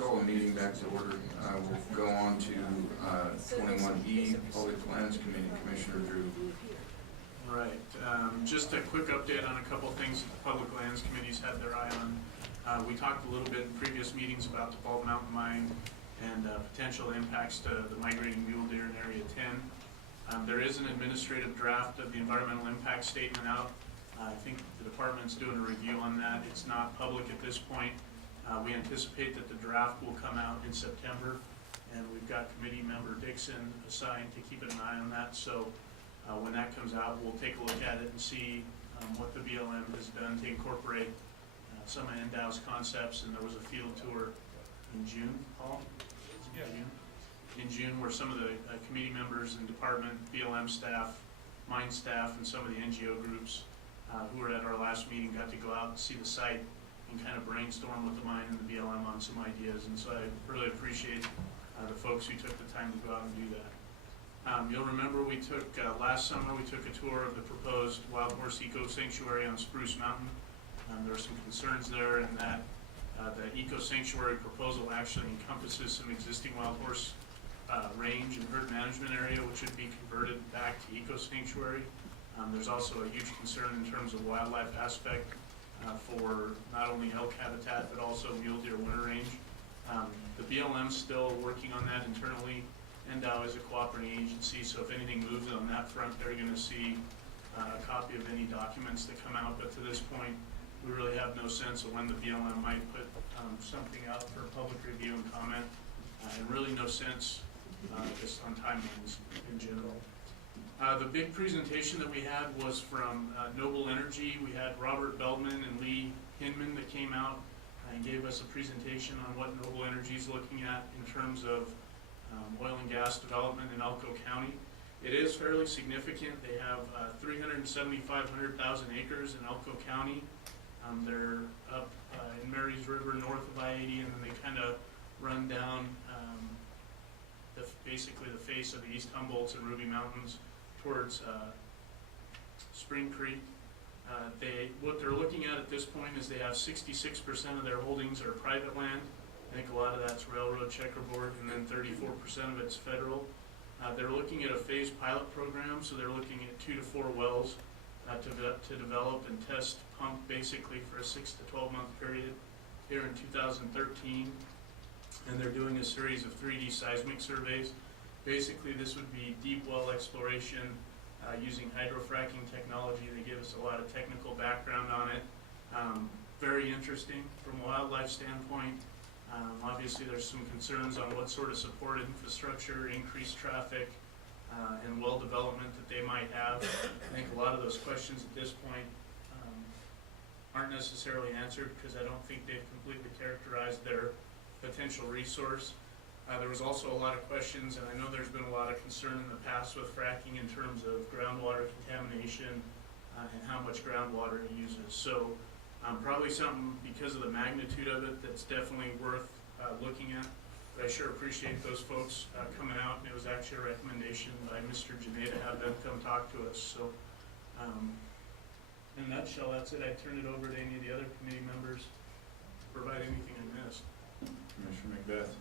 Call the meeting back to order. We'll go on to 21E, Public Lands Committee, Commissioner Drew. Right. Just a quick update on a couple things that the Public Lands Committee's had their eye on. We talked a little bit in previous meetings about the Bald Mountain Mine and potential impacts to the migrating mule deer in Area 10. There is an administrative draft of the environmental impact statement out. I think the department's doing a review on that. It's not public at this point. We anticipate that the draft will come out in September, and we've got committee member Dixon assigned to keep an eye on that. So when that comes out, we'll take a look at it and see what the BLM has done to incorporate some of NDOW's concepts. And there was a field tour in June, Paul? Yeah. In June, where some of the committee members and department, BLM staff, mine staff, and some of the NGO groups who were at our last meeting got to go out and see the site and kind of brainstorm with the mine and the BLM on some ideas. And so I really appreciate the folks who took the time to go out and do that. You'll remember we took, last summer, we took a tour of the proposed Wild Horse Eco Sanctuary on Spruce Mountain. There were some concerns there in that the Eco Sanctuary proposal actually encompasses some existing wild horse range and herd management area, which would be converted back to Eco Sanctuary. There's also a huge concern in terms of wildlife aspect for not only elk habitat, but also mule deer winter range. The BLM's still working on that internally. NDOW is a cooperating agency, so if anything moves on that front, they're going to see a copy of any documents that come out. But to this point, we really have no sense of when the BLM might put something out for public review and comment, and really no sense just on timelines in general. The big presentation that we had was from Noble Energy. We had Robert Beldman and Lee Hinman that came out and gave us a presentation on what Noble Energy is looking at in terms of oil and gas development in Elko County. It is fairly significant. They have 375,000 acres in Elko County. They're up in Marys River north of I-80, and then they kind of run down basically the face of the East Humboldts and Ruby Mountains towards Spring Creek. What they're looking at this point is they have 66% of their holdings are private land. I think a lot of that's railroad checkerboard, and then 34% of it's federal. They're looking at a phased pilot program, so they're looking at 2 to 4 wells to develop and test pump basically for a 6 to 12 month period here in 2013. And they're doing a series of 3D seismic surveys. Basically, this would be deep well exploration using hydrofracking technology. They give us a lot of technical background on it. Very interesting from a wildlife standpoint. Obviously, there's some concerns on what sort of support infrastructure, increased traffic, and well development that they might have. I think a lot of those questions at this point aren't necessarily answered because I don't think they've completely characterized their potential resource. There was also a lot of questions, and I know there's been a lot of concern in the past with fracking in terms of groundwater contamination and how much groundwater it uses. So probably something, because of the magnitude of it, that's definitely worth looking at. But I sure appreciate those folks coming out, and it was actually a recommendation by Mr. Jenne to have them come talk to us. So in a nutshell, that's it. I turn it over to any of the other committee members to provide anything I missed. Commissioner Macbeth.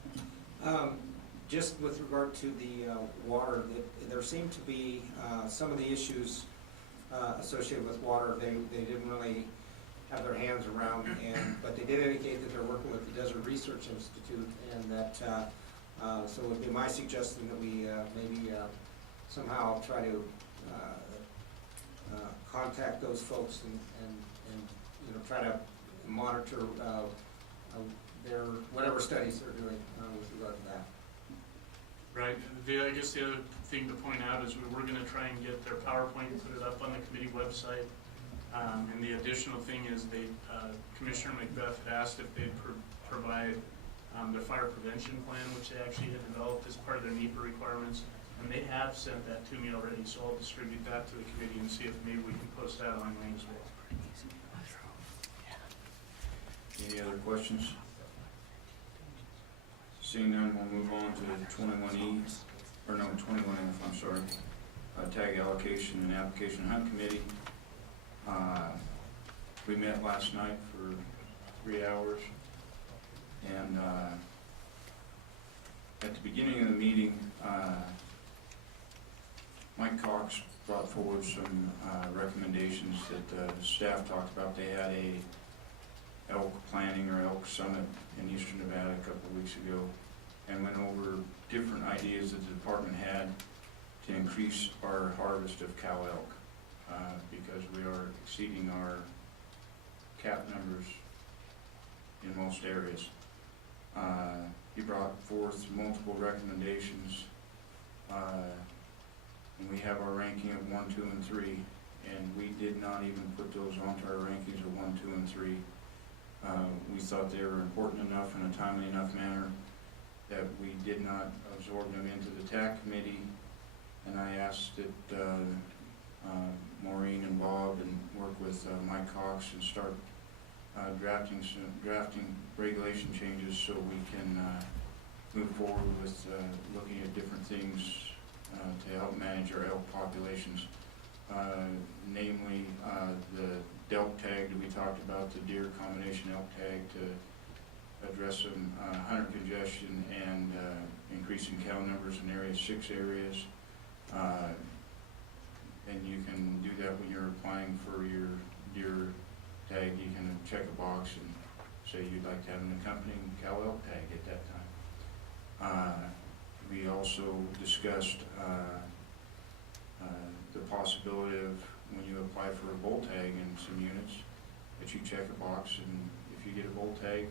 Just with regard to the water, there seem to be some of the issues associated with water they didn't really have their hands around, but they did indicate that they're working with the Desert Research Institute, and that so it would be my suggestion that we maybe somehow try to contact those folks and you know, try to monitor their whatever studies they're doing with regard to that. Right. I guess the other thing to point out is we're going to try and get their PowerPoint and put it up on the committee website. And the additional thing is Commissioner Macbeth had asked if they'd provide their fire prevention plan, which they actually had developed as part of their NEPA requirements. And they have sent that to me already, so I'll distribute that to the committee and see if maybe we can post that online as well. Any other questions? Seeing none, we'll move on to 21E, or no, 21F, I'm sorry. Tag allocation and application hunt committee. We met last night for 3 hours, and At the beginning of the meeting, Mike Cox brought forward some recommendations that the staff talked about. They had a elk planning or elk summit in eastern Nevada a couple of weeks ago, and went over different ideas that the department had to increase our harvest of cow elk, because we are exceeding our cap numbers in most areas. He brought forth multiple recommendations, and we have our ranking of 1, 2, and 3, and we did not even put those onto our rankings of 1, 2, and 3. We thought they were important enough in a timely enough manner that we did not absorb them into the TAC committee, and I asked that Maureen and Bob and work with Mike Cox and start drafting regulation changes so we can move forward with looking at different things to help manage our elk populations. Namely, the elk tag that we talked about, the deer combination elk tag, to address some hunter congestion and increasing cow numbers in area 6 areas. And you can do that when you're applying for your deer tag. You can check a box and say you'd like to have an accompanying cow elk tag at that time. We also discussed the possibility of, when you apply for a bull tag in some units, that you check a box, and if you get a bull tag,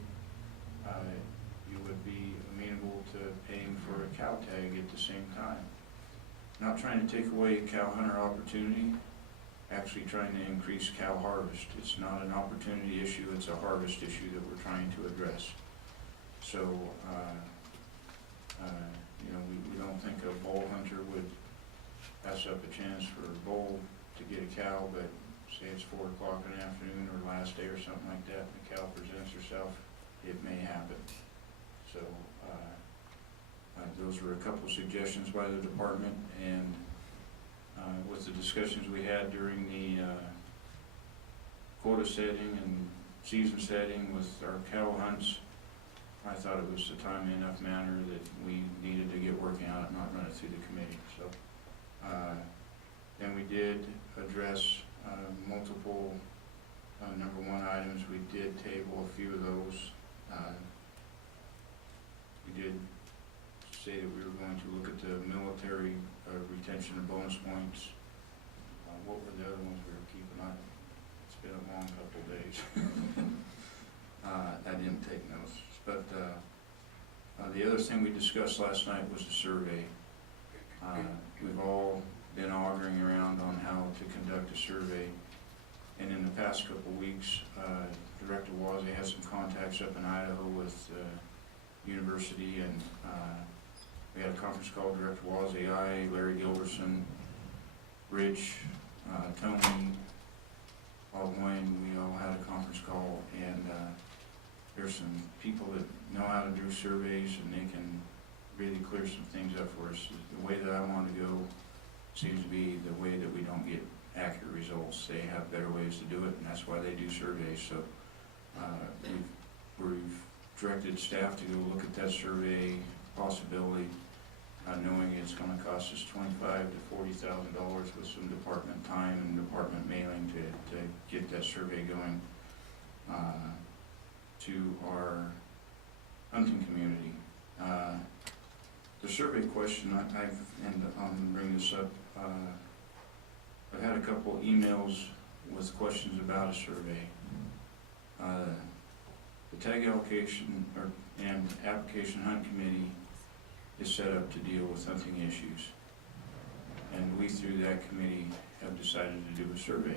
you would be amenable to paying for a cow tag at the same time. Not trying to take away cow hunter opportunity, actually trying to increase cow harvest. It's not an opportunity issue, it's a harvest issue that we're trying to address. So, you know, we don't think a bull hunter would pass up a chance for a bull to get a cow, but say it's 4 o'clock in the afternoon or last day or something like that, and the cow presents herself, it may happen. So, those were a couple of suggestions by the department, and with the discussions we had during the quota setting and season setting with our cow hunts, I thought it was a timely enough manner that we needed to get working on it, not run it through the committee. So, and we did address multiple number 1 items. We did table a few of those. We did say that we were going to look at the military retention of bonus points. What were the other ones we were keeping on? It's been a long couple of days. I didn't take notes. But the other thing we discussed last night was the survey. We've all been auguring around on how to conduct a survey. And in the past couple of weeks, Director Wasley had some contacts up in Idaho with the university, and we had a conference call. Director Wasley, I, Larry Gilbertson, Rich, Tony, Bob Wayne, we all had a conference call, and there's some people that know how to do surveys, and they can really clear some things up for us. The way that I want to go seems to be the way that we don't get accurate results. They have better ways to do it, and that's why they do surveys. So we've directed staff to go look at that survey possibility, knowing it's going to cost us $25,000 to $40,000 with some department time and department mailing to get that survey going to our hunting community. The survey question, and I'm going to bring this up, I've had a couple emails with questions about a survey. The tag allocation and application hunt committee is set up to deal with hunting issues, and we through that committee have decided to do a survey.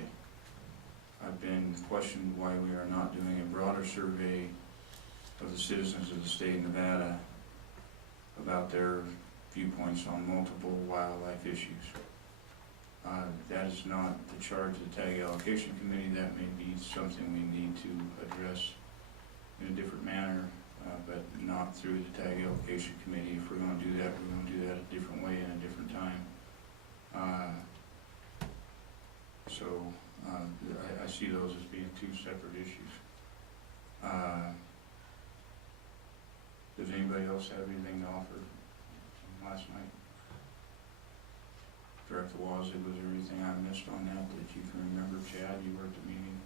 I've been questioned why we are not doing a broader survey of the citizens of the state of Nevada about their viewpoints on multiple wildlife issues. That is not the charge of the tag allocation committee. That may be something we need to address in a different manner, but not through the tag allocation committee. If we're going to do that, we're going to do that a different way and a different time. So I see those as being 2 separate issues. Does anybody else have anything to offer? last night. Director Wasley, was there anything I missed on that you can remember? Chad, you were at the meeting.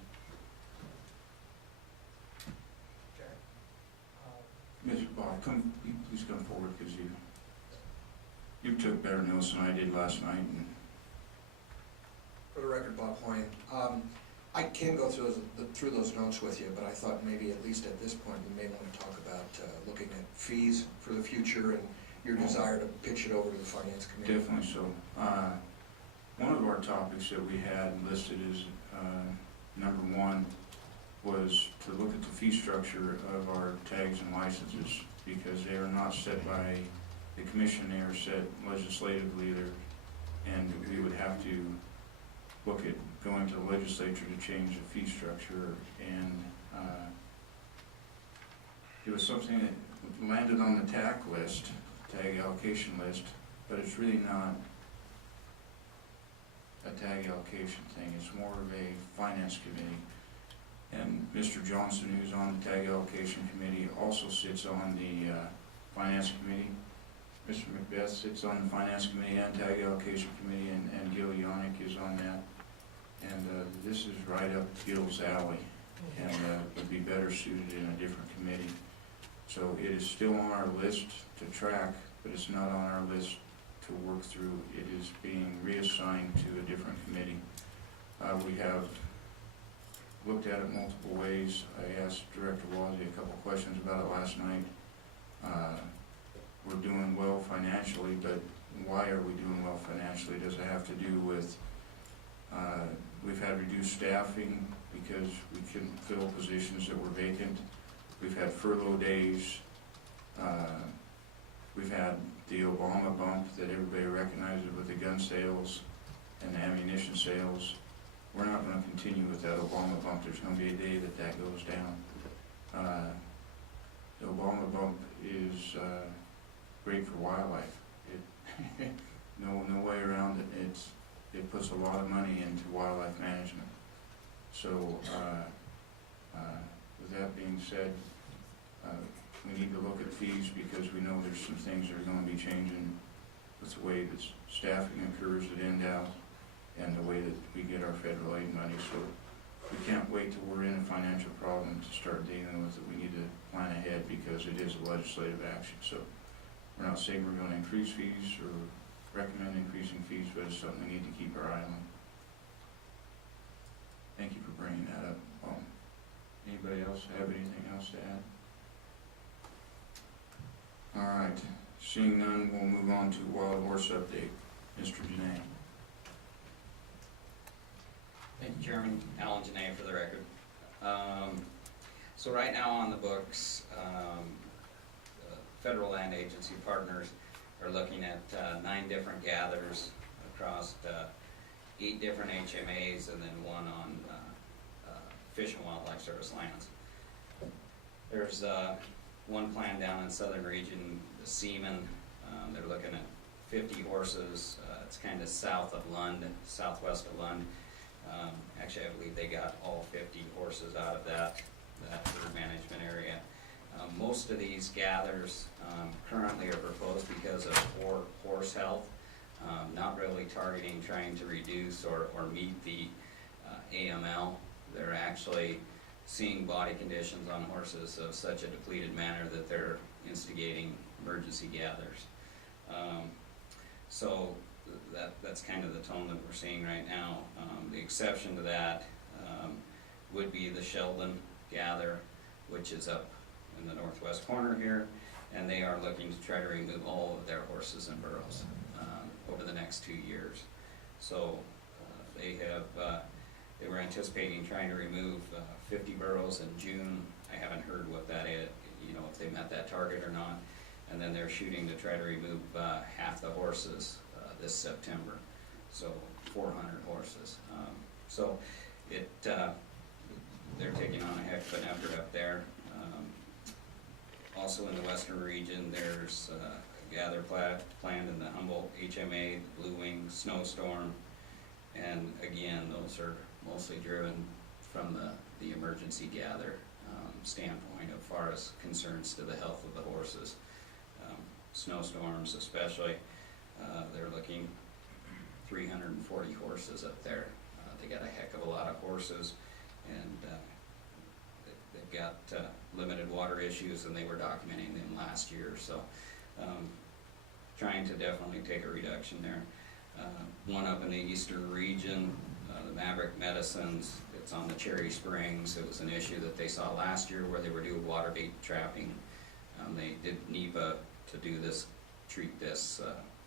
Mr. Bob, please come forward, because you took better notes than I did last night. And For the record, Bob Hoyne, I can go through those notes with you, but I thought maybe at least at this point we may want to talk about looking at fees for the future and your desire to pitch it over to the Finance Committee. Definitely so. One of our topics that we had listed is, number one, was to look at the fee structure of our tags and licenses, because they are not set by the commission, they are set legislatively, and we would have to look at going to the legislature to change the fee structure, and it was something that landed on the tag allocation list, but it's really not a tag allocation thing, it's more of a finance committee. And Mr. Johnson, who's on the tag allocation committee, also sits on the finance committee. Mr. Macbeth sits on the finance committee and tag allocation committee, and Gil Yannick is on that. And this is right up Gil's alley, and would be better suited in a different committee. So it is still on our list to track, but it's not on our list to work through. It is being reassigned to a different committee. We have looked at it multiple ways. I asked Director Wasley a couple questions about it last night. We're doing well financially, but why are we doing well financially? Does it have to do with we've had reduced staffing because we couldn't fill positions that were vacant? We've had furlough days. We've had the Obama bump that everybody recognizes with the gun sales and the ammunition sales. We're not going to continue with that Obama bump. There's going to be a day that goes down. The Obama bump is great for wildlife. No way around it. It puts a lot of money into wildlife management. So with that being said, we need to look at fees, because we know there's some things that are going to be changing with the way that staffing occurs at NDOW and the way that we get our federal aid money. So we can't wait till we're in a financial problem to start dealing with it. We need to plan ahead, because it is a legislative action. So we're not saying we're going to increase fees or recommend increasing fees, but it's something we need to keep our eye on. Thank you for bringing that up. Anybody else have anything else to add? All right, seeing none, we'll move on to wild horse update. Mr. Jenne. Thank you, Chairman. Alan Jenne for the record. So right now on the books, federal land agency partners are looking at 9 different gathers across 8 different HMAs, and then 1 on Fish and Wildlife Service lands. There's one plan down in southern region, the Seaman. They're looking at 50 horses. It's kind of south of Lund, southwest of Lund. Actually, I believe they got all 50 horses out of that herd management area. Most of these gathers currently are proposed because of poor horse health, not really targeting trying to reduce or meet the AML. They're actually seeing body conditions on horses of such a depleted manner that they're instigating emergency gathers. So that's kind of the tone that we're seeing right now. The exception to that would be the Sheldon gather, which is up in the northwest corner here, and they are looking to try to remove all of their horses and burros over the next 2 years. So they were anticipating trying to remove 50 burros in June. I haven't heard what that is, if they met that target or not. And then they're shooting to try to remove half the horses this September, so 400 horses. So they're taking on a heck of an effort up there. Also in the western region, there's a gather planned in the Humboldt HMA, the Blue Wing Snowstorm, and again, those are mostly driven from the emergency gather standpoint as far as concerns to the health of the horses. snowstorms especially. They're looking 340 horses up there. They got a heck of a lot of horses, and they've got limited water issues, and they were documenting them last year, so trying to definitely take a reduction there. One up in the eastern region, the Maverick Medicines, it's on the Cherry Springs. It was an issue that they saw last year where they were doing water bait trapping. They did NEPA to do this, treat this,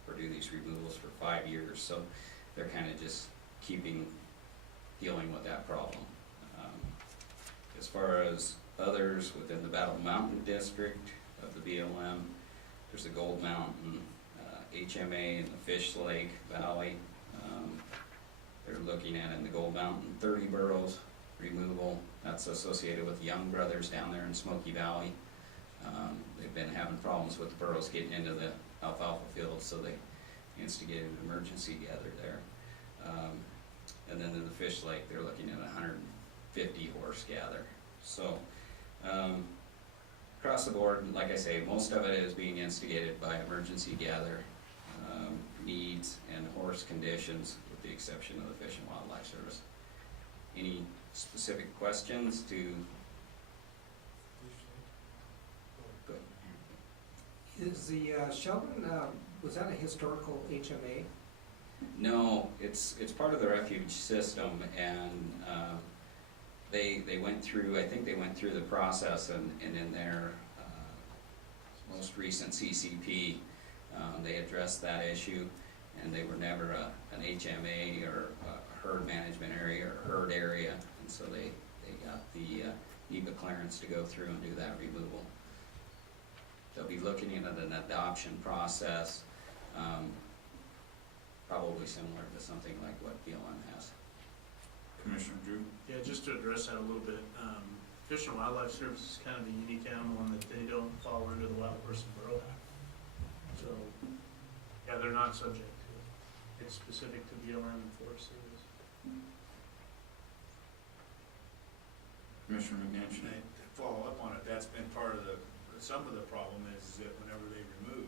or do these removals for 5 years, so they're kind of just dealing with that problem. As far as others within the Battle Mountain District of the BLM, there's the Gold Mountain HMA in the Fish Lake Valley. They're looking at in the Gold Mountain 30 burrows removal. That's associated with Young Brothers down there in Smoky Valley. They've been having problems with the burrows getting into the alfalfa fields, so they instigated an emergency gather there. And then in the Fish Lake, they're looking at 150 horse gather. So across the board, like I say, most of it is being instigated by emergency gather needs and horse conditions, with the exception of the Fish and Wildlife Service. Any specific questions to? Good. Is the Sheldon, was that a historical HMA? No, it's part of the refuge system, and they went through, I think they went through the process, and in their most recent CCP, they addressed that issue, and they were never an HMA or a herd management area or herd area, and so they got the NEPA clearance to go through and do that removal. They'll be looking at an adoption process, probably similar to something like what BLM has. Commissioner Drew? Yeah, just to address that a little bit, Fish and Wildlife Service is kind of a unique animal in that they don't fall under the Wild Horse and Burro Act. So, yeah, they're not subject to it. It's specific to BLM and Forest Service. Commissioner McNinch? To follow up on it, that's been part of some of the problem is that whenever they remove,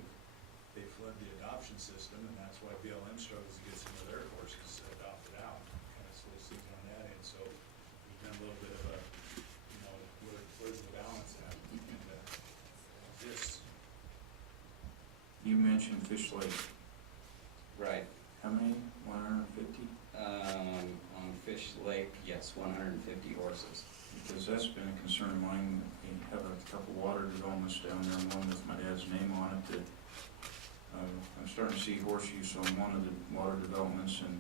they flood the adoption system, and that's why BLM struggles to get some of their horses adopted out. Kind of slows things on that end, so there's been a little bit of a, where's the balance at? And this, You mentioned Fish Lake. Right. How many? 150? On Fish Lake, yes, 150 horses. Because that's been a concern of mine. We have a couple water developments down there, one with my dad's name on it, that I'm starting to see horse use on one of the water developments, and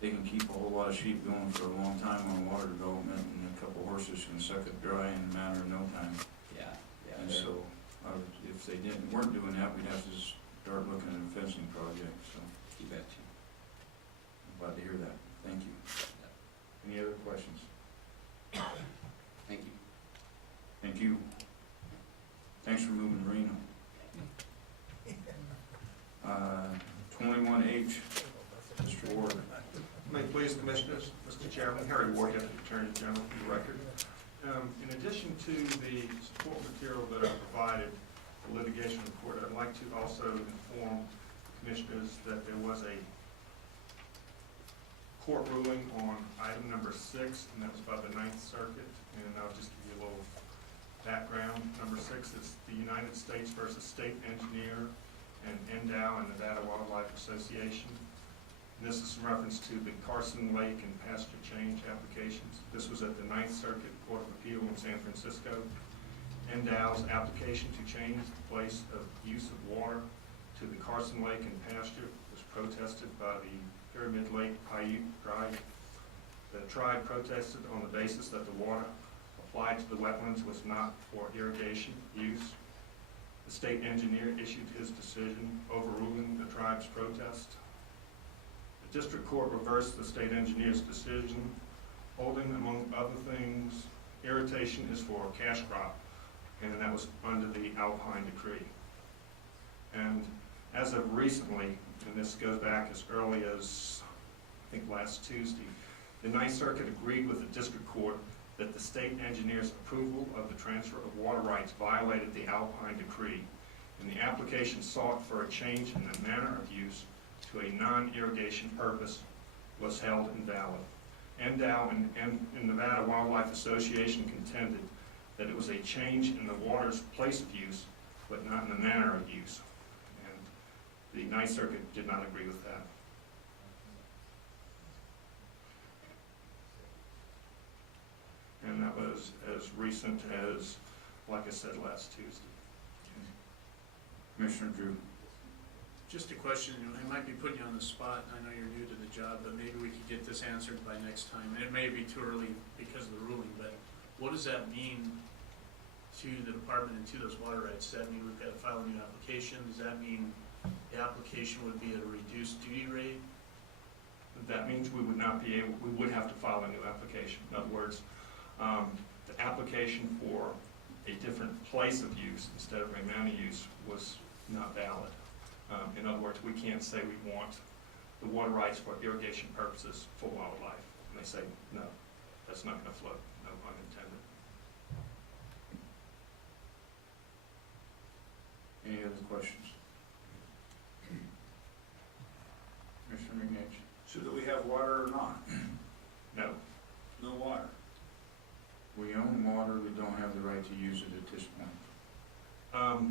they can keep a whole lot of sheep going for a long time on water development, and a couple horses can suck it dry in a matter of no time. Yeah. And so, if they weren't doing that, we'd have to start looking at a fencing project, so You betcha. I'm glad to hear that. Thank you. Any other questions? Thank you. Thank you. Thanks for moving to Reno. 21H, Mr. Ward. May it please, Commissioners, Mr. Chairman, Harry Ward, Deputy Attorney General, for the record. In addition to the support material that I provided for litigation report, I'd like to also inform Commissioners that there was a court ruling on item number 6, and that was by the Ninth Circuit, and I'll just give you a little background. Number 6 is the United States versus State Engineer and NDOW and Nevada Wildlife Association. And this is in reference to the Carson Lake and pasture change applications. This was at the Ninth Circuit Court of Appeal in San Francisco. NDOW's application to change the place of use of water to the Carson Lake and pasture was protested by the Pyramid Lake Paiute tribe. The tribe protested on the basis that the water applied to the wetlands was not for irrigation use. The state engineer issued his decision overruling the tribe's protest. The district court reversed the state engineer's decision, holding, among other things, irrigation is for a cash crop, and that was under the Alpine Decree. And as of recently, and this goes back as early as, I think, last Tuesday, the Ninth Circuit agreed with the district court that the state engineer's approval of the transfer of water rights violated the Alpine Decree, and the application sought for a change in the manner of use to a non-irrigation purpose was held invalid. NDOW and Nevada Wildlife Association contended that it was a change in the water's place of use, but not in the manner of use. And the Ninth Circuit did not agree with that. And that was as recent as, like I said, last Tuesday. Commissioner Drew. Just a question, I might be putting you on the spot, and I know you're new to the job, but maybe we could get this answered by next time. And it may be too early because of the ruling, but what does that mean to the department and to those water rights? Does that mean we've got to file a new application? Does that mean the application would be at a reduced duty rate? That means we would not be able, we would have to file a new application. In other words, the application for a different place of use instead of a manner of use was not valid. In other words, we can't say we want the water rights for irrigation purposes for wildlife. And they say, no, that's not going to float, no pun intended. Any other questions? Commissioner McNinch. So do we have water or not? No. No water. We own water, we don't have the right to use it at this point.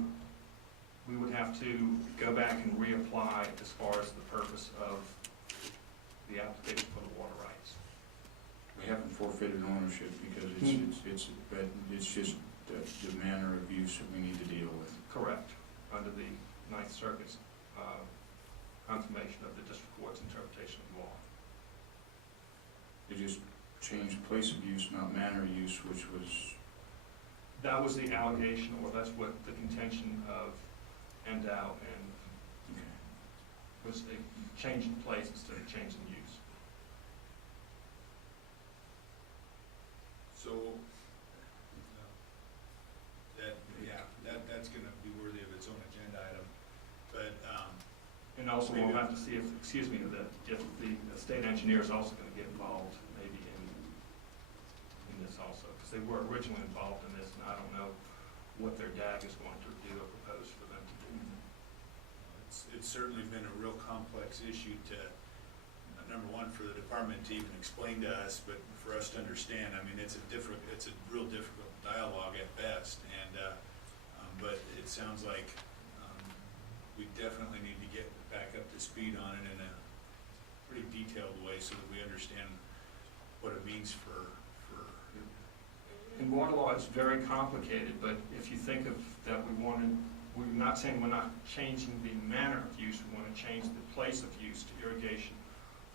We would have to go back and reapply as far as the purpose of the application for the water rights. We haven't forfeited ownership because it's just the manner of use that we need to deal with. Correct, under the Ninth Circuit's confirmation of the district court's interpretation of the law. It just changed place of use, not manner of use, which was, That was the allegation, or that's what the contention of NDOW and okay. was a change in place instead of change in use. So, that's gonna be worthy of its own agenda item, but, And also we'll have to see if, if the state engineer is also going to get involved maybe in this also, because they were originally involved in this, and I don't know what their DAG is going to do or propose for them to do. it's certainly been a real complex issue to, number one, for the department to even explain to us, but for us to understand. I mean, it's a real difficult dialogue at best, and, but it sounds like, we definitely need to get back up to speed on it in a pretty detailed way so that we understand what it means for. In water law, it's very complicated, but if you think of that we're not saying we're not changing the manner of use, we want to change the place of use to irrigation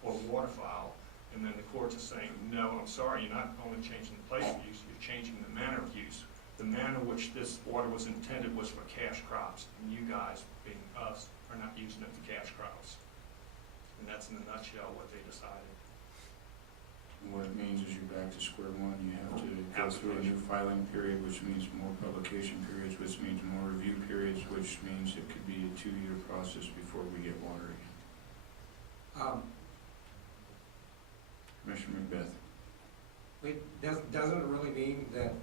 or waterfowl, and then the courts are saying, no, I'm sorry, you're not only changing the place of use, you're changing the manner of use. The manner which this water was intended was for cash crops, and you guys, being us, are not using it for cash crops. And that's in a nutshell what they decided. What it means is you're back to square one. You have to go through a new filing period, which means more publication periods, which means more review periods, which means it could be a 2-year process before we get water again. Commissioner Macbeth. Doesn't it really mean that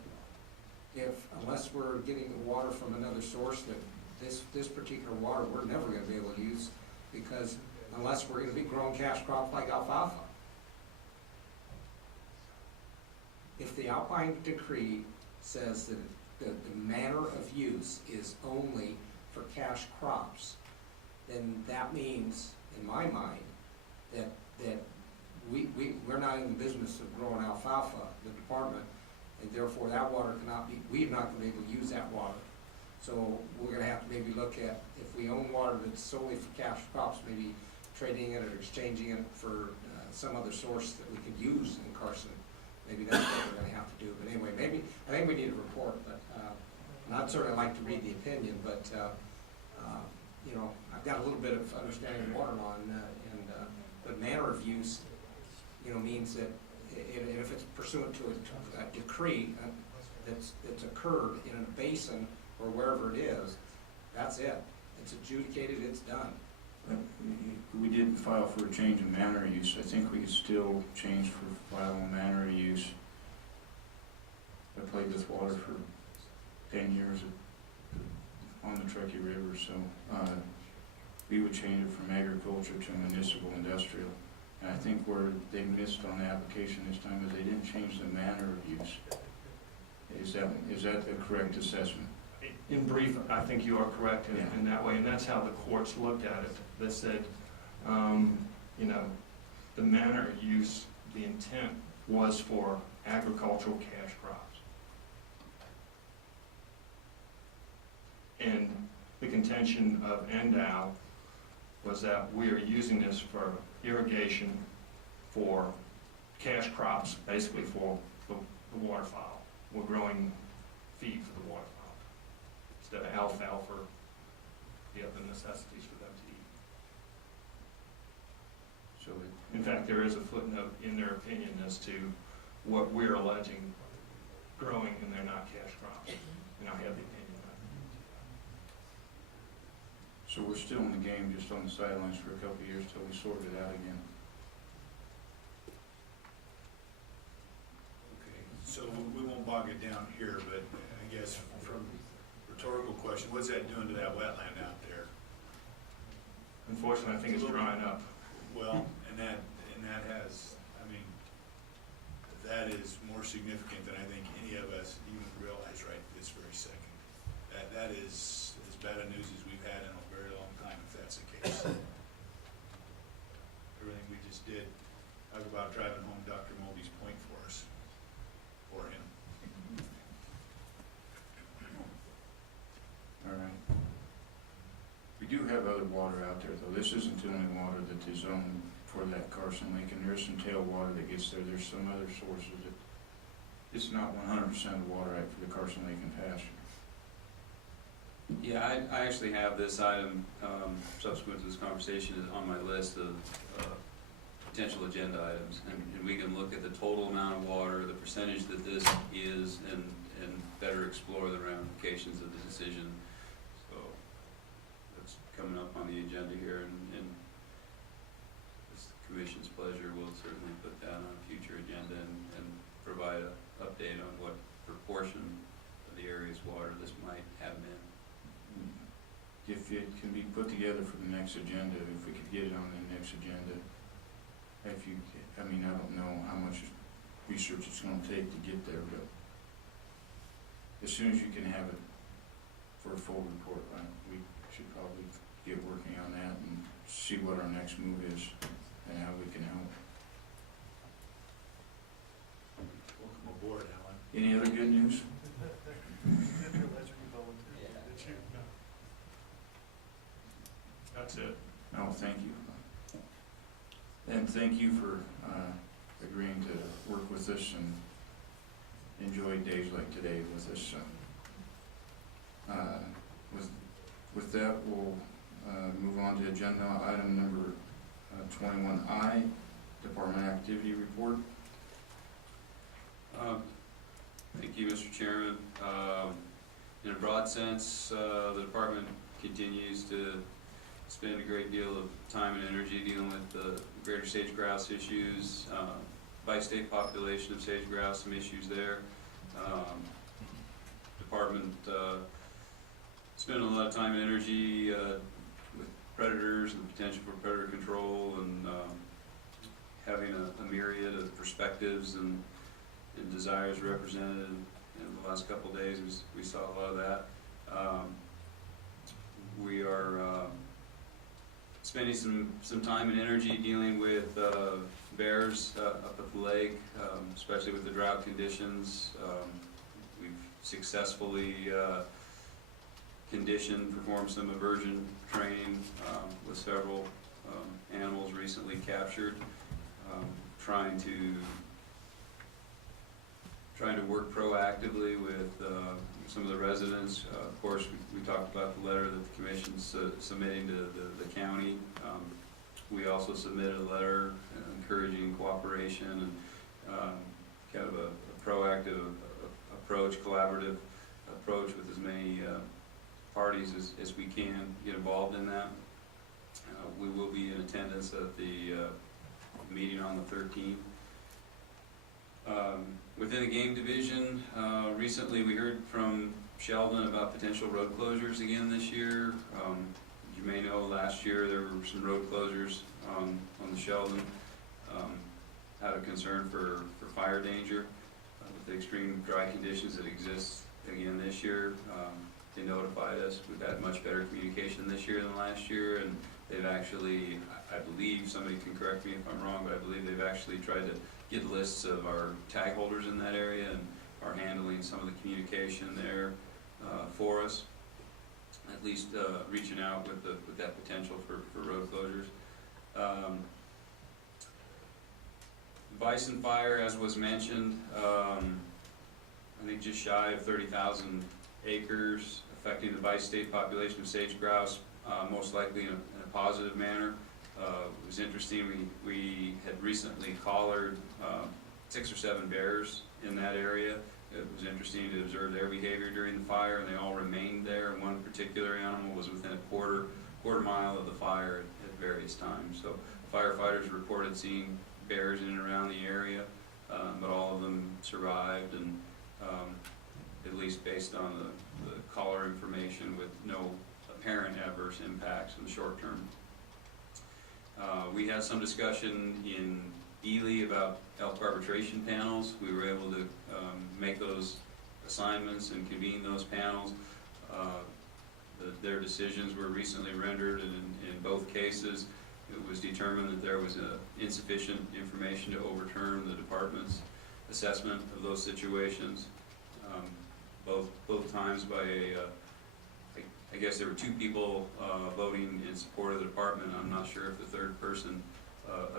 unless we're getting the water from another source, that this particular water we're never going to be able to use, because unless we're going to be growing cash crops like alfalfa. If the Alpine decree says that the manner of use is only for cash crops, then that means, in my mind, that we're not in the business of growing alfalfa, the department, and therefore that water cannot be, we're not going to be able to use that water. So we're going to have to maybe look at, if we own water that's solely for cash crops, maybe trading it or exchanging it for some other source that we could use in Carson. Maybe that's what we're going to have to do. But anyway, I think we need a report, but and I'd certainly like to read the opinion, but I've got a little bit of understanding of water law, but manner of use, means that if it's pursuant to a decree that's occurred in a basin or wherever it is, that's it. It's adjudicated, it's done. We didn't file for a change in manner of use. I think we could still change for filing manner of use. I played with water for 10 years at on the Truckee River, so, we would change it from agriculture to municipal industrial. And I think where they missed on the application this time is they didn't change the manner of use. Is that a correct assessment? In brief, I think you are correct Yeah. in that way, and that's how the courts looked at it. They said, you know, the manner of use, the intent was for agricultural cash crops. And the contention of NDOW was that we are using this for irrigation, for cash crops, basically for the waterfowl. We're growing feed for the waterfowl instead of alfalfa, the other necessities for them to eat. So In fact, there is a footnote in their opinion as to what we're alleging growing and they're not cash crops. And I have the opinion on So we're still in the game, just on the sidelines for a couple of years till we sort it out again. Okay, so we won't bog it down here, but I guess from rhetorical question, what's that doing to that wetland out there? it. Unfortunately, I think it's drying up. Well, and that has, I mean, that is more significant than I think any of us even realize right this very second. That is as bad a news as we've had in a very long time, if that's the case. Everything we just did, talk about driving home Dr. Mulvey's point for us, for him. All right. We do have other water out there, though. This isn't the only water that is zoned for that Carson Lake, and there's some tailwater that gets there. There's some other sources that, it's not 100% of water right for the Carson Lake and pasture. Yeah, I actually have this item, subsequent to this conversation, is on my list of potential agenda items. And we can look at the total amount of water, the percentage that this is, and better explore the ramifications of the decision. So that's coming up on the agenda here, and it's the Commission's pleasure. We'll certainly put that on a future agenda and provide an update on what proportion of the area's water this might have been. If it can be put together for the next agenda, if we could get it on the next agenda, I mean, I don't know how much research it's gonna take to get there, but as soon as you can have it for a full report, we should probably get working on that and see what our next move is and how we can help. Welcome aboard, Alan. Any other good news? That's it. Oh, thank you. And thank you for agreeing to work with us and enjoy days like today with us. With that, we'll move on to agenda item number 21I, Department Activity Report. Thank you, Mr. Chairman. In a broad sense, the department continues to spend a great deal of time and energy dealing with the greater sage-grouse issues, by state population of sage-grouse, some issues there. Department spent a lot of time and energy with predators and the potential for predator control, and having a myriad of perspectives and desires represented. In the last couple of days, we saw a lot of that. We are spending some time and energy dealing with bears up at the lake, especially with the drought conditions. We've successfully performed some aversion training with several animals recently captured, trying to work proactively with some of the residents. Of course, we talked about the letter that the Commission's submitting to the county. We also submitted a letter encouraging cooperation and kind of a proactive approach, collaborative approach with as many parties as we can get involved in that. We will be in attendance at the meeting on the 13th. Within the game division, recently we heard from Sheldon about potential road closures again this year. You may know last year there were some road closures on the Sheldon out of concern for fire danger with the extreme dry conditions that exist again this year. They notified us. We've had much better communication this year than last year, and they've actually, I believe, somebody can correct me if I'm wrong, but I believe they've actually tried to get lists of our tag holders in that area and are handling some of the communication there for us, at least reaching out with that potential for road closures. Bison fire, as was mentioned, I think just shy of 30,000 acres, affecting the bi-state population of sage-grouse, most likely in a positive manner. It was interesting, we had recently collared 6 or 7 bears in that area. It was interesting to observe their behavior during the fire, and they all remained there. And one particular animal was within a quarter mile of the fire at various times. So firefighters reported seeing bears in and around the area, but all of them survived, and at least based on the collar information, with no apparent adverse impacts in the short term. We had some discussion in Ely about elk arbitration panels. We were able to make those assignments and convene those panels. Their decisions were recently rendered, and in both cases it was determined that there was insufficient information to overturn the department's assessment of those situations. Both times by I guess there were 2 people voting in support of the department. I'm not sure if the third person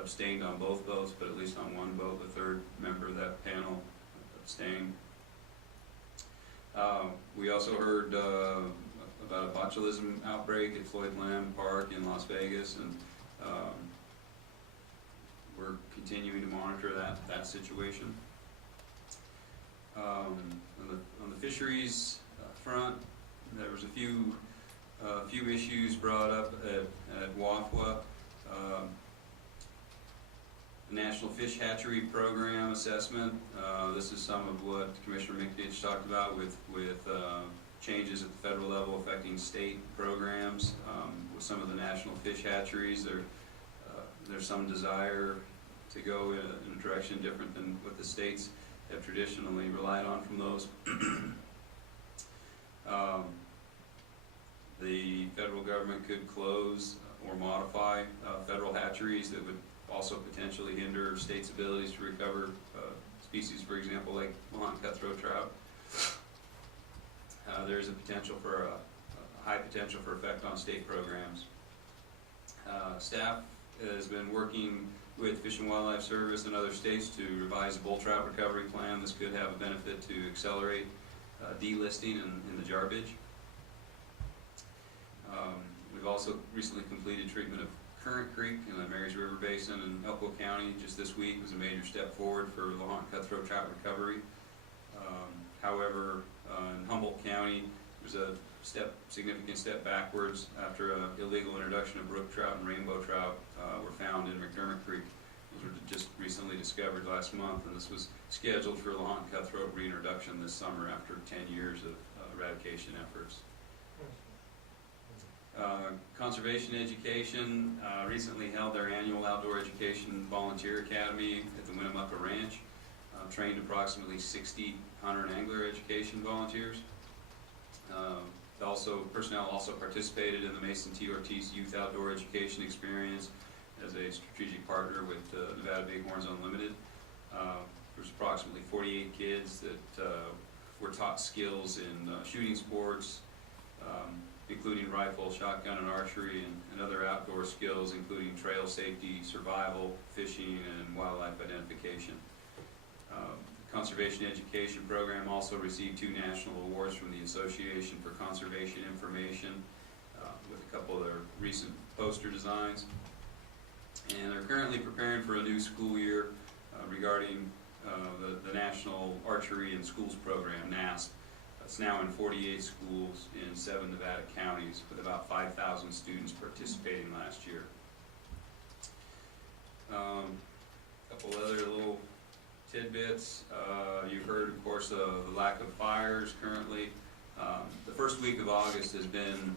abstained on both votes, but at least on one vote, the third member of that panel abstained. We also heard about a botulism outbreak at Floyd Lamb Park in Las Vegas, and we're continuing to monitor that situation. On the fisheries front, there was a few issues brought up at WAFWA. The National Fish Hatchery Program assessment. This is some of what Commissioner McNinch talked about with changes at the federal level affecting state programs. With some of the national fish hatcheries, there's some desire to go in a direction different than what the states have traditionally relied on from those. The federal government could close or modify federal hatcheries that would also potentially hinder states' abilities to recover species, for example, like Lahontan cutthroat trout. There's a potential for a high potential for effect on state programs. Staff has been working with Fish and Wildlife Service and other states to revise the bull trout recovery plan. This could have a benefit to accelerate delisting in the jarbidge. We've also recently completed treatment of Current Creek in the Marys River Basin in Elko County. Just this week was a major step forward for Lahontan cutthroat trout recovery. However, in Humboldt County, there's a significant step backwards after an illegal introduction of brook trout and rainbow trout were found in McDermott Creek. Those were just recently discovered last month, and this was scheduled for Lahontan cutthroat reintroduction this summer after 10 years of eradication efforts. Conservation Education recently held their annual Outdoor Education Volunteer Academy at the Winnemucca Ranch. Trained approximately 60 hunter and angler education volunteers. Personnel also participated in the Mason T. Ortiz Youth Outdoor Education Experience as a strategic partner with Nevada Bighorns Unlimited. There's approximately 48 kids that were taught skills in shooting sports, including rifle, shotgun, and archery, and other outdoor skills, including trail safety, survival, fishing, and wildlife identification. The Conservation Education Program also received 2 national awards from the Association for Conservation Information with a couple of their recent poster designs. And they're currently preparing for a new school year regarding the National Archery in Schools Program, NASP. It's now in 48 schools in 7 Nevada counties with about 5,000 students participating last year. A couple other little tidbits. You've heard, of course, the lack of fires currently The first week of August has been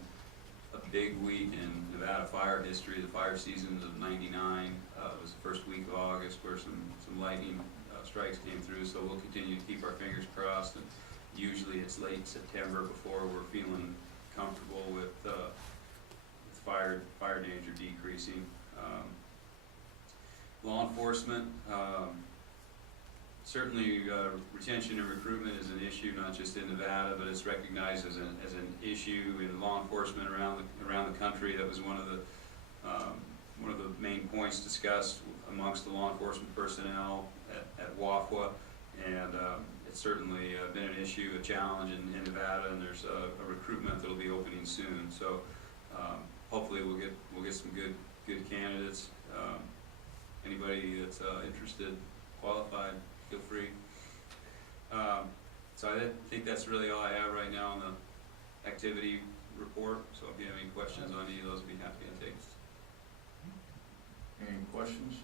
a big week in Nevada fire history. The fire season of '99 was the first week of August where some lightning strikes came through, so we'll continue to keep our fingers crossed. And usually it's late September before we're feeling comfortable with fire danger decreasing. Law enforcement, certainly retention and recruitment is an issue, not just in Nevada, but it's recognized as an issue in law enforcement around the country. That was one of the main points discussed amongst the law enforcement personnel at WAFWA, and it's certainly been an issue, a challenge in Nevada, and there's a recruitment that'll be opening soon. So hopefully we'll get some good candidates. Anybody that's interested, qualified, feel free. So I think that's really all I have right now on the activity report. So if you have any questions on any of those, I'd be happy to take. Any questions?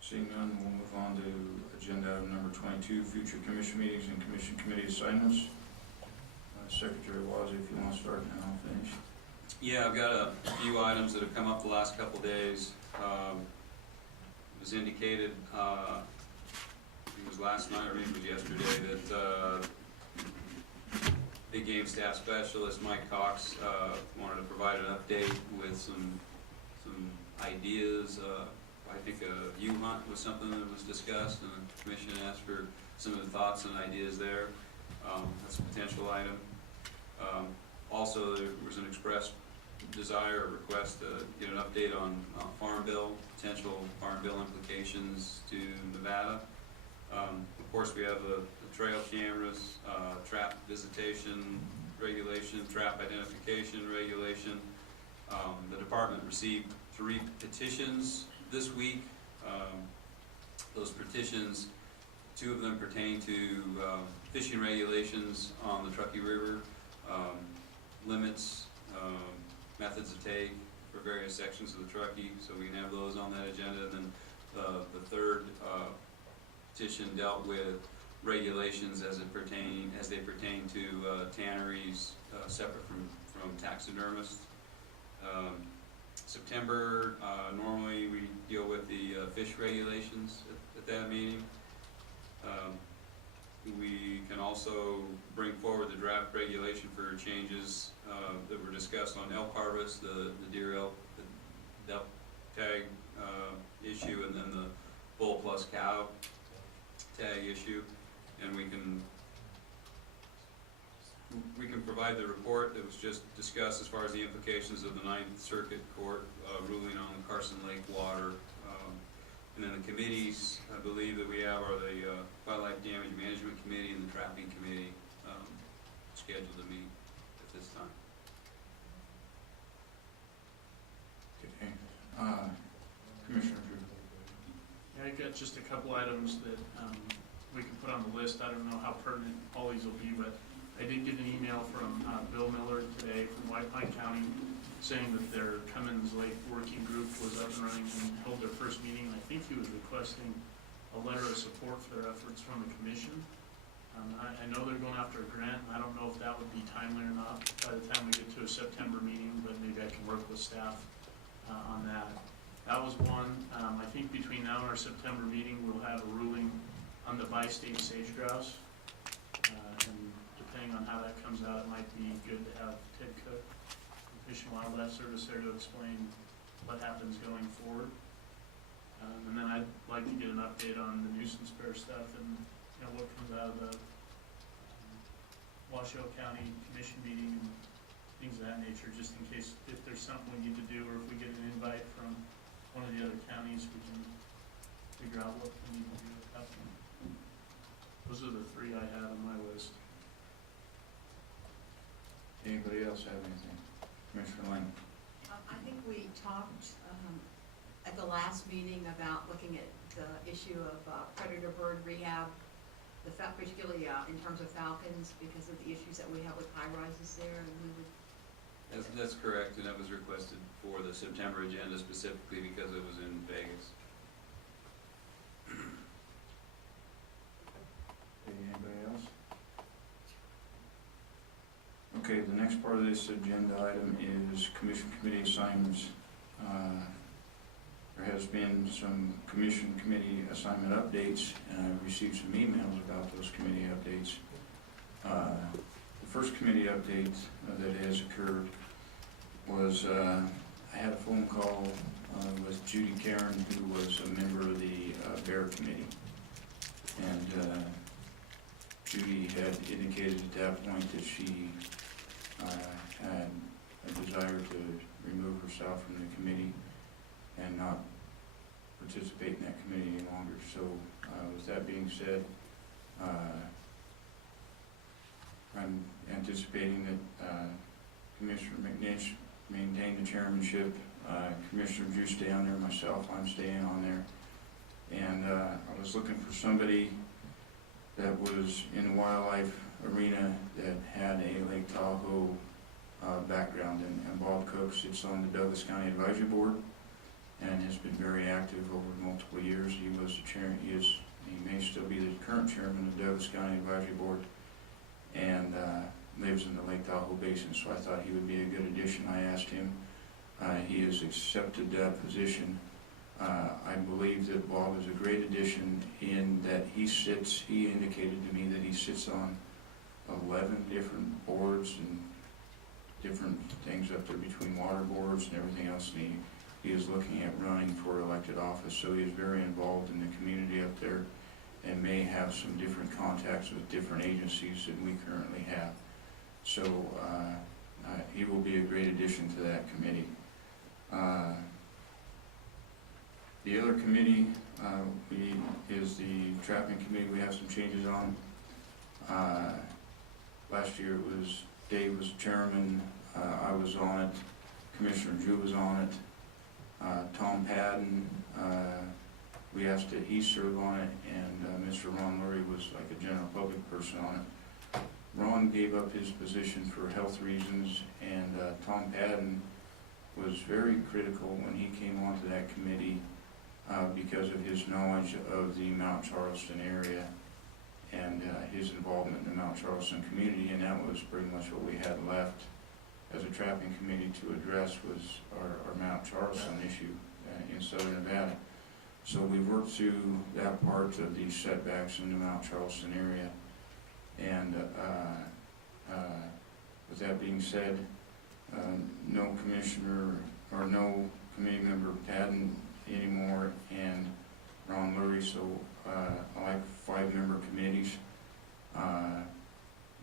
Seeing none, we'll move on to agenda item number 22, future commission meetings and commission committee assignments. Secretary Wasley, if you want to start, and I'll finish. Yeah, I've got a few items that have come up the last couple days. It was indicated, it was last night or maybe it was yesterday, that big game staff specialist Mike Cox wanted to provide an update with some ideas. I think a view hunt was something that was discussed, and the commission asked for some of the thoughts and ideas there. That's a potential item. Also, there was an expressed desire or request to get an update on Farm Bill, potential Farm Bill implications to Nevada. Of course, we have the trail cameras, trap visitation regulation, trap identification regulation. The department received 3 petitions this week. Those petitions, 2 of them pertain to fishing regulations on the Truckee River, limits, methods of take for various sections of the Truckee, so we can have those on that agenda. And then the third petition dealt with regulations as they pertain to tanneries separate from taxidermists. September, normally we deal with the fish regulations at that meeting. We can also bring forward the draft regulation for changes that were discussed on elk harvest, the deer elk, the elk tag issue, and then the bull plus cow tag issue. And we can provide the report that was just discussed as far as the implications of the 9th Circuit Court ruling on the Carson Lake water. And then the committees, I believe that we have are the Wildlife Damage Management Committee and the Trapping Committee scheduled to meet at this time. Okay. Commissioner Drew. Yeah, I got just a couple items that we can put on the list. I don't know how pertinent all these will be, but I did get an email from Bill Miller today from White Pine County saying that their Cummins Lake Working Group was up and running and held their first meeting. I think he was requesting a letter of support for their efforts from the commission. I know they're going after a grant, and I don't know if that would be timely or not by the time we get to a September meeting, but maybe I can work with staff on that. That was one. I think between now and our September meeting, we'll have a ruling on the bi-state sage-grouse. And depending on how that comes out, it might be good to have Ted Cook, the Fish and Wildlife Service, there to explain what happens going forward. And then I'd like to get an update on the nuisance bear stuff and what comes out of the Washoe County Commission meeting and things of that nature, just in case if there's something we need to do, or if we get an invite from one of the other counties, we can figure out what we need to do with that one. Those are the 3 I had on my list. Anybody else have anything? Commissioner Lane. I think we talked at the last meeting about looking at the issue of predator bird rehab, particularly in terms of falcons, because of the issues that we have with high rises there, and we would. That's correct, and that was requested for the September agenda specifically because it was in Vegas. Anybody else? the next part of this agenda item is commission committee assignments. There has been some commission committee assignment updates, and I've received some emails about those committee updates. The first committee update that has occurred was, I had a phone call with Judy Karen, who was a member of the Bear Committee. And Judy had indicated at that point that she had a desire to remove herself from the committee and not participate in that committee any longer. So with that being said, I'm anticipating that Commissioner McNinch maintain the chairmanship, Commissioner Drew stay on there, myself, I'm staying on there. And I was looking for somebody that was in the wildlife arena that had a Lake Tahoe background, and Bob Cook sits on the Douglas County Advisory Board and has been very active over multiple years. He was the chair, he may still be the current chairman of the Douglas County Advisory Board, and lives in the Lake Tahoe Basin, so I thought he would be a good addition. I asked him, he has accepted that position. I believe that Bob is a great addition in that he indicated to me that he sits on 11 different boards and different things up there between water boards and everything else, and he is looking at running for elected office, so he is very involved in the community up there and may have some different contacts with different agencies than we currently have. So he will be a great addition to that committee. The other committee is the trapping committee. We have some changes on. Last year it was Dave was chairman, I was on it, Commissioner Drew was on it, Tom Padden, we asked that he serve on it, and Mr. Ron Lurie was like a general public person on it. Ron gave up his position for health reasons, and Tom Padden was very critical when he came onto that committee because of his knowledge of the Mount Charleston area and his involvement in the Mount Charleston community, and that was pretty much what we had left as a trapping committee to address was our Mount Charleston issue in southern Nevada. So we worked through that part of the setbacks in the Mount Charleston area, and with that being said, no commissioner or no committee member Padden anymore, and Ron Lurie, so I like 5-member committees.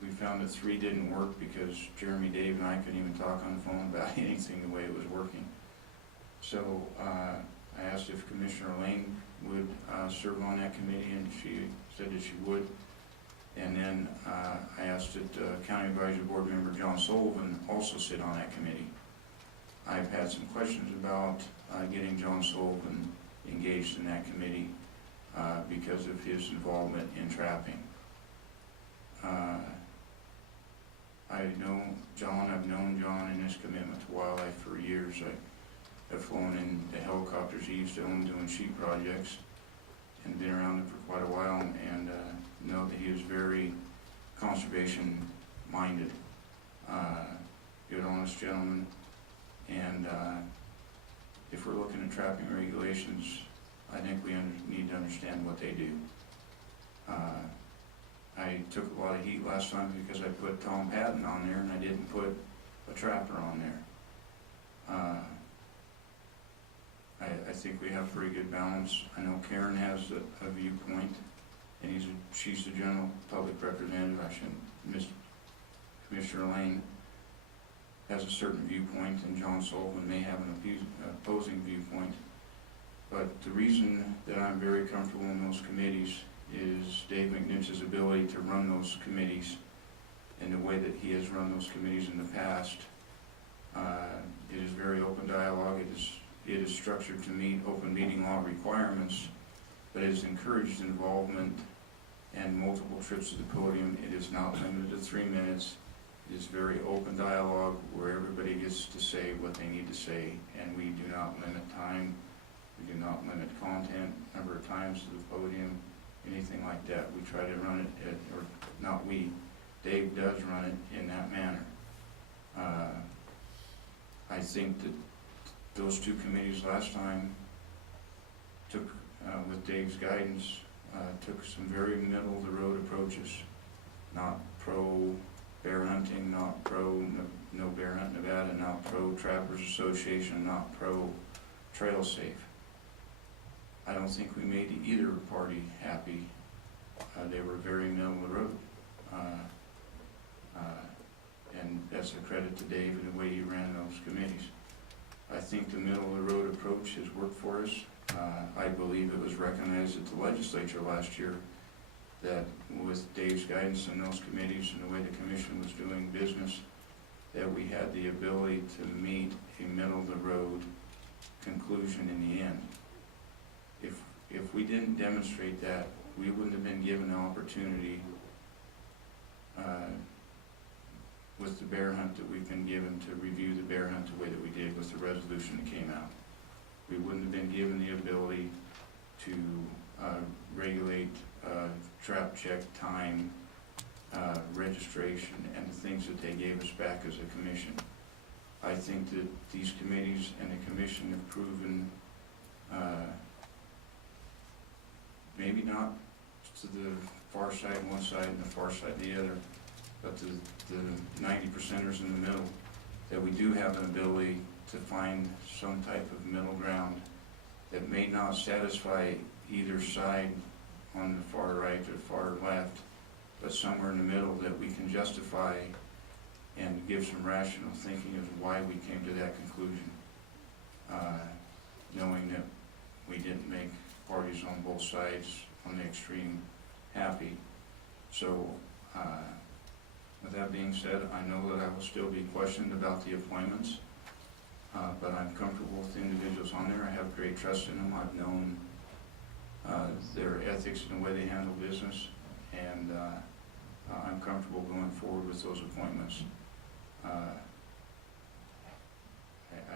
We found that 3 didn't work because Jeremy, Dave, and I couldn't even talk on the phone about anything the way it was working. So I asked if Commissioner Lane would serve on that committee, and she said that she would. And then I asked that County Advisory Board member John Sullivan also sit on that committee. I've had some questions about getting John Sullivan engaged in that committee because of his involvement in trapping. I've known John in his commitment to wildlife for years. I have flown in the helicopters he used to own doing sheep projects and been around him for quite a while, and know that he is very conservation minded, good honest gentleman, and if we're looking at trapping regulations, I think we need to understand what they do. I took a lot of heat last time because I put Tom Padden on there and I didn't put a trapper on there. I think we have pretty good balance. I know Karen has a viewpoint, and she's the general public representative. I shouldn't miss Commissioner Lane has a certain viewpoint, and John Sullivan may have an opposing viewpoint. But the reason that I'm very comfortable in those committees is Dave McNinch's ability to run those committees in the way that he has run those committees in the past. It is very open dialogue. It is structured to meet open meeting law requirements, but it has encouraged involvement and multiple trips to the podium. It is not limited to 3 minutes. It is very open dialogue where everybody gets to say what they need to say, and we do not limit time. We do not limit content, number of times to the podium, anything like that. We try to run it, or not we, Dave does run it in that manner. think that those two committees last time took, with Dave's guidance, took some very middle-of-the-road approaches. Not pro bear hunting, not pro no bear hunt Nevada, not pro Trappers Association, not pro trail safe. I don't think we made either party happy. They were very middle of the road. And that's a credit to Dave and the way he ran those committees. I think the middle of the road approach has worked for us. I believe it was recognized at the legislature last year that with Dave's guidance in those committees and the way the commission was doing business, that we had the ability to meet a middle of the road conclusion in the end. If we didn't demonstrate that, we wouldn't have been given the opportunity with the bear hunt that we've been given to review the bear hunt the way that we did with the resolution that came out. We wouldn't have been given the ability to regulate trap check time, registration, and the things that they gave us back as a commission. I think that these committees and the commission have proven, maybe not to the far side one side and the far side the other, but the 90%ers in the middle, that we do have an ability to find some type of middle ground that may not satisfy either side on the far right or far left, but somewhere in the middle that we can justify and give some rational thinking of why we came to that conclusion, knowing that we didn't make parties on both sides on the extreme happy. So with that being said, I know that I will still be questioned about the appointments, but I'm comfortable with the individuals on there. I have great trust in them. I've known their ethics and the way they handle business, and I'm comfortable going forward with those appointments. I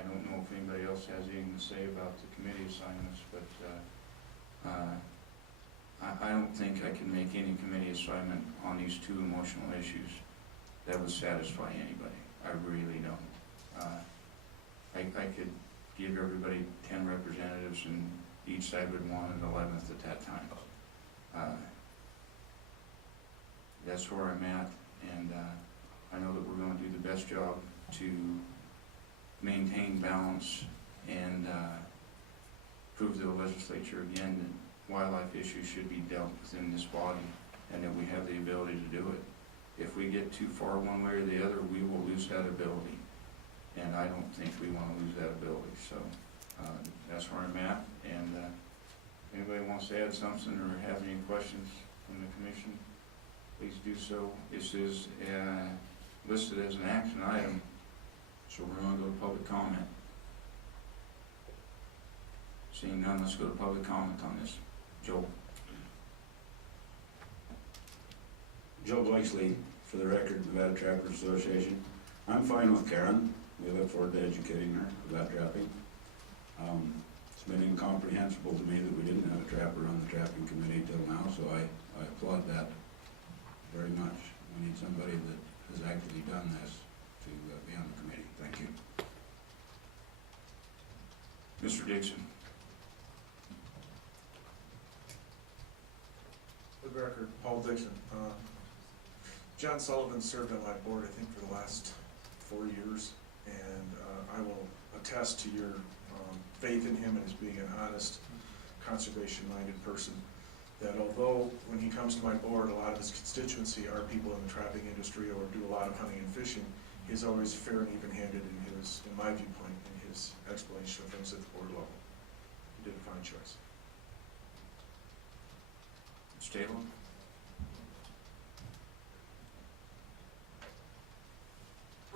don't know if anybody else has anything to say about the committee assignments, but I don't think I can make any committee assignment on these two emotional issues that would satisfy anybody. I really don't. I could give everybody 10 representatives and each side would want an 11th at that time. That's where I'm at, and I know that we're going to do the best job to maintain balance and prove to the legislature again that wildlife issues should be dealt with in this body and that we have the ability to do it. If we get too far one way or the other, we will lose that ability, and I don't think we want to lose that ability. So that's where I'm at, and anybody wants to add something or have any questions from the commission, please do so. This is listed as an action item, so we're going to go to public comment. Seeing none, let's go to public comment on this. Joel. Joe Wasley, for the record, Nevada Trappers Association. I'm fine with Karen. We look forward to educating her about trapping. It's been incomprehensible to me that we didn't have a trapper on the trapping committee till now, so I applaud that very much. We need somebody that has actually done this to be on the committee. Thank you. Mr. Dixon. For the record, Paul Dixon. John Sullivan served on my board, I think, for the last 4 years, and I will attest to your faith in him as being an honest, conservation-minded person, that although when he comes to my board, a lot of his constituency are people in the trapping industry or do a lot of hunting and fishing, he's always fair and even-handed in his, in my viewpoint, in his explanation of things at the board level. He did a fine choice. Ms. Taylor.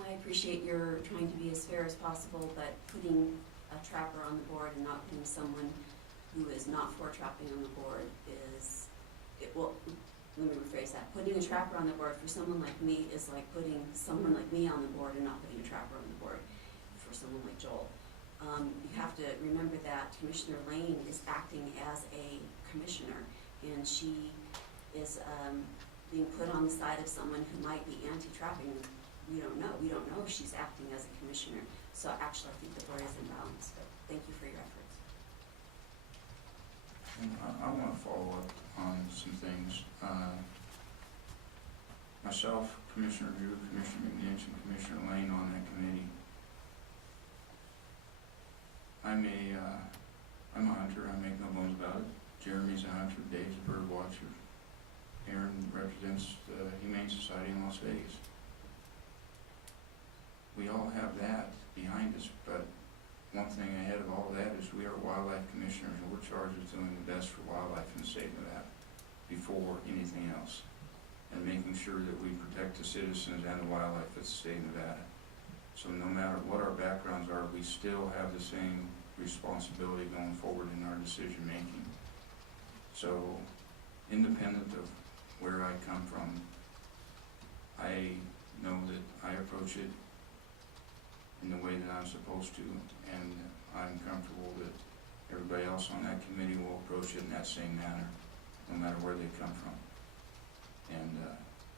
I appreciate your trying to be as fair as possible, but putting a trapper on the board and not putting someone who is not for trapping on the board is, well, let me rephrase that. Putting a trapper on the board for someone like me is like putting someone like me on the board and not putting a trapper on the board for someone like Joel. You have to remember that Commissioner Lane is acting as a commissioner, and she is being put on the side of someone who might be anti-trapping we don't know. We don't know if she's acting as a commissioner. So actually, I think the board is in balance, but thank you for your efforts. And I want to follow up on some things. Myself, Commissioner Drew, Commissioner McNinch, and Commissioner Lane on that committee. I'm a hunter, I make no bones about it. Jeremy's a hunter, Dave's a bird watcher. Aaron represents the Humane Society in Las Vegas. We all have that behind us, but one thing ahead of all that is we are wildlife commissioners, and we're charged with doing the best for wildlife in the state of Nevada before anything else, and making sure that we protect the citizens and the wildlife of the state of Nevada. So no matter what our backgrounds are, we still have the same responsibility going forward in our decision making. So independent of where I come from, I know that I approach it in the way that I'm supposed to, and I'm comfortable that everybody else on that committee will approach it in that same manner, no matter where they come from. And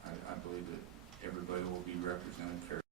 I believe that everybody will be represented fairly.